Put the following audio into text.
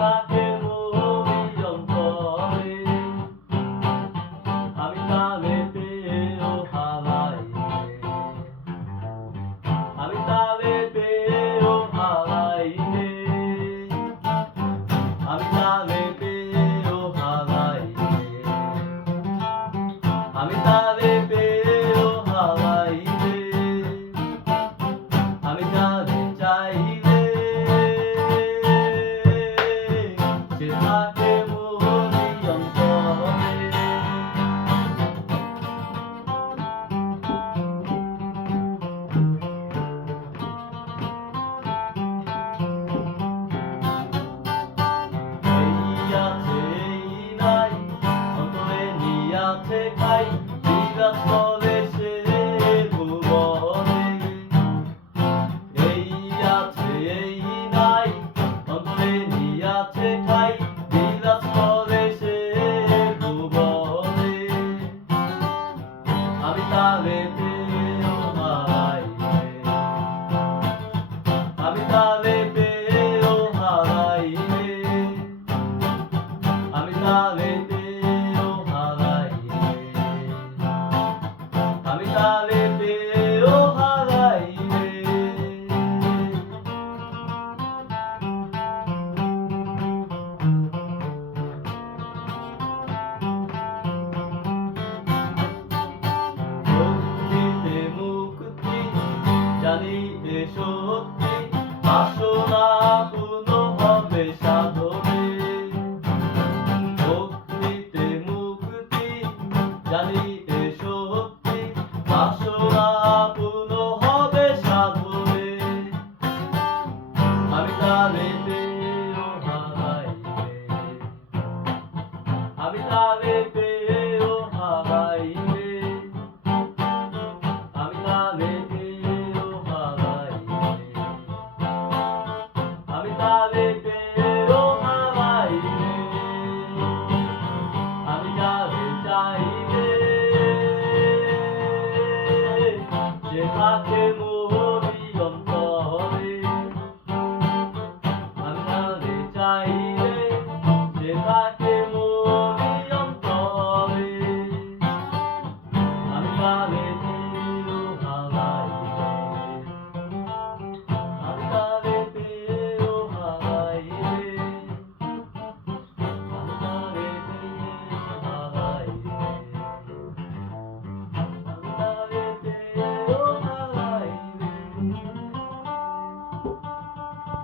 থাকে মোরই অন্তরে, আমি তারে পেয়েও হারাই রে, আমি তারে পেয়েও হারাই রে, আমি তারে পেয়েও হারাই রে, আমি তারে পেয়েও হারাই রে, আমি তারে চাই রে, সে থাকে মোরই অন্তরে। আছে খাই বিরাজ করে সে ভুবনে, এই আছে এই নাই অন্তরে নিয়াছে খাই বিরাজ করে সে ভুবনে, আমি তারে পেয়েও হারাই রে, আমি তারে পেয়েও হারাই রে, আমি তারে পেয়েও হারাই রে, আমি তারে পেয়েও হারাই রে। ভক্তিতে মুক্তি জানিতে সত্যি, বাসনা পূর্ণ হবে সাধনে, ভক্তিতে মুক্তি জানিতে সত্যি, বাসনা পূর্ণ হবে সাধনে, আমি তারে